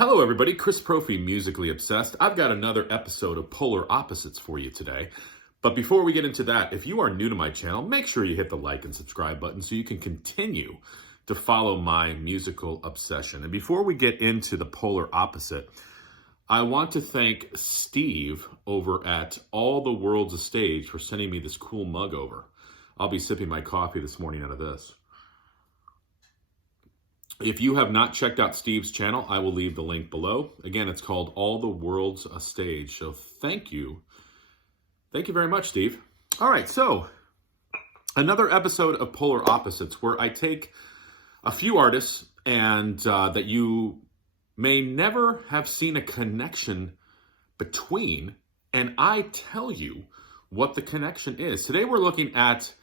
Hello everybody, Chris Profi, Musically Obsessed. I've got another episode of Polar Opposites for you today. But before we get into that, if you are new to my channel, make sure you hit the like and subscribe button so you can continue to follow my musical obsession. And before we get into the Polar Opposite, I want to thank Steve over at All the World's a Stage for sending me this cool mug over. I'll be sipping my coffee this morning out of this. If you have not checked out Steve's channel, I will leave the link below. Again, it's called All the World's a Stage. So thank you. Thank you very much, Steve. All right, so another episode of Polar Opposites where I take a few artists and that you may never have seen a connection between, and I tell you what the connection is. Today we're looking at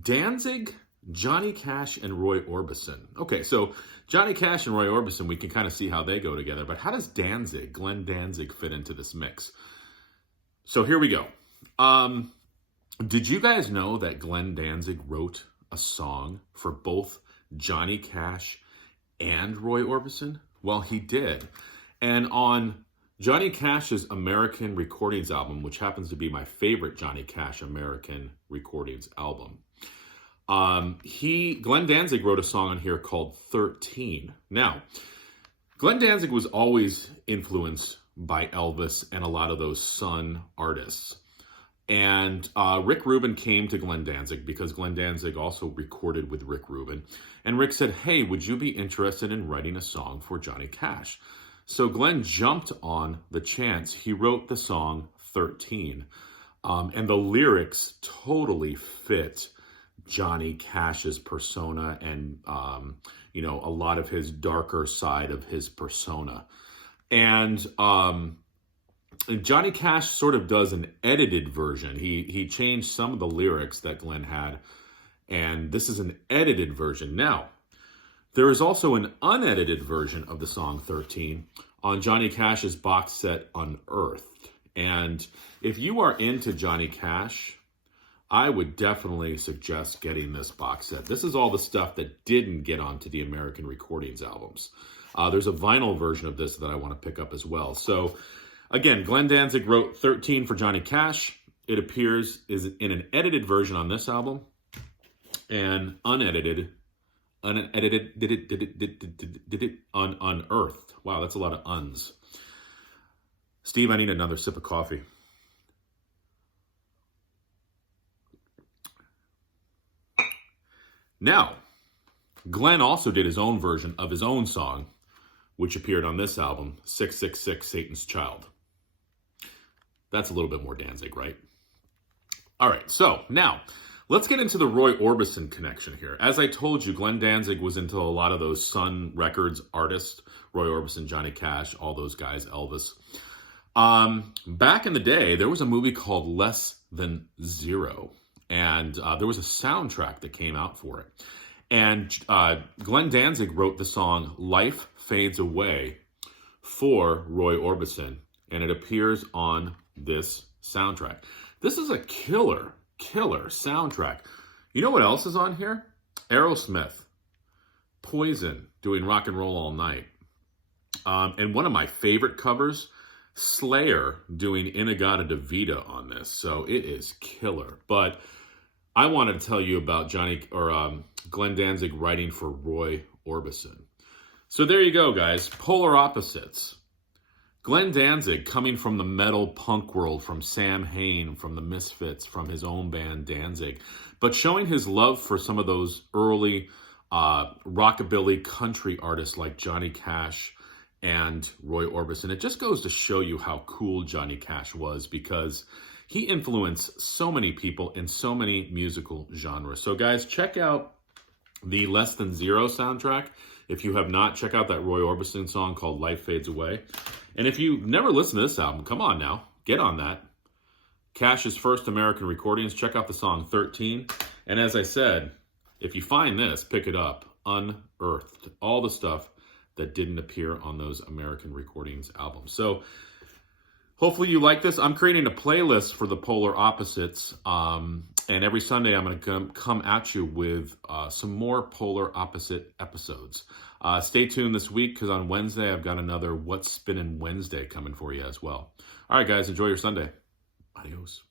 Danzig, Johnny Cash, and Roy Orbison. Okay, so Johnny Cash and Roy Orbison, we can kind of see how they go together, but how does Danzig, Glenn Danzig, fit into this mix? So here we go. Did you guys know that Glenn Danzig wrote a song for both Johnny Cash and Roy Orbison? Well, he did. And on Johnny Cash's American Recordings album, which happens to be my favorite Johnny Cash American Recordings album, Glenn Danzig wrote a song on here called 13. Now, Glenn Danzig was always influenced by Elvis and a lot of those Sun artists. And Rick Rubin came to Glenn Danzig because Glenn Danzig also recorded with Rick Rubin. And Rick said, hey, would you be interested in writing a song for Johnny Cash? So Glenn jumped on the chance. He wrote the song 13. And the lyrics totally fit Johnny Cash's persona and, a lot of his darker side of his persona. And Johnny Cash sort of does an edited version. He changed some of the lyrics that Glenn had, and this is an edited version. Now, there is also an unedited version of the song 13 on Johnny Cash's box set Unearthed. And if you are into Johnny Cash, I would definitely suggest getting this box set. This is all the stuff that didn't get onto the American Recordings albums. There's a vinyl version of this that I want to pick up as well. So again, Glenn Danzig wrote 13 for Johnny Cash. It appears is in an edited version on this album and unedited on Unearthed. Wow, that's a lot of uns. Steve, I need another sip of coffee. Now, Glenn also did his own version of his own song, which appeared on this album, 666 Satan's Child. That's a little bit more Danzig, right? All right, so now let's get into the Roy Orbison connection here. As I told you, Glenn Danzig was into a lot of those Sun Records artists, Roy Orbison, Johnny Cash, all those guys, Elvis. Back in the day, there was a movie called Less Than Zero. And there was a soundtrack that came out for it. And Glenn Danzig wrote the song Life Fades Away for Roy Orbison. And it appears on this soundtrack. This is a killer soundtrack. You know what else is on here? Aerosmith, Poison, doing Rock and Roll All Night. And one of my favorite covers, Slayer doing In-A-Gadda-Da-Vida on this. So it is killer. But I wanted to tell you about Glenn Danzig writing for Roy Orbison. So there you go, guys. Polar opposites. Glenn Danzig coming from the metal punk world, from Sam Hain, from the Misfits, from his own band Danzig, but showing his love for some of those early rockabilly country artists like Johnny Cash and Roy Orbison. It just goes to show you how cool Johnny Cash was, because he influenced so many people in so many musical genres. So guys, check out the Less Than Zero soundtrack. If you have not, check out that Roy Orbison song called Life Fades Away. And if you've never listened to this album, come on now, get on that. Cash's first American Recordings, check out the song 13. And as I said, if you find this, pick it up. Unearthed. All the stuff that didn't appear on those American Recordings albums. So hopefully you like this. I'm creating a playlist for the Polar Opposites. And every Sunday, I'm going to come at you with some more polar opposite episodes. Stay tuned this week, because on Wednesday, I've got another What's Spinning Wednesday coming for you as well. All right, guys, enjoy your Sunday. Adios.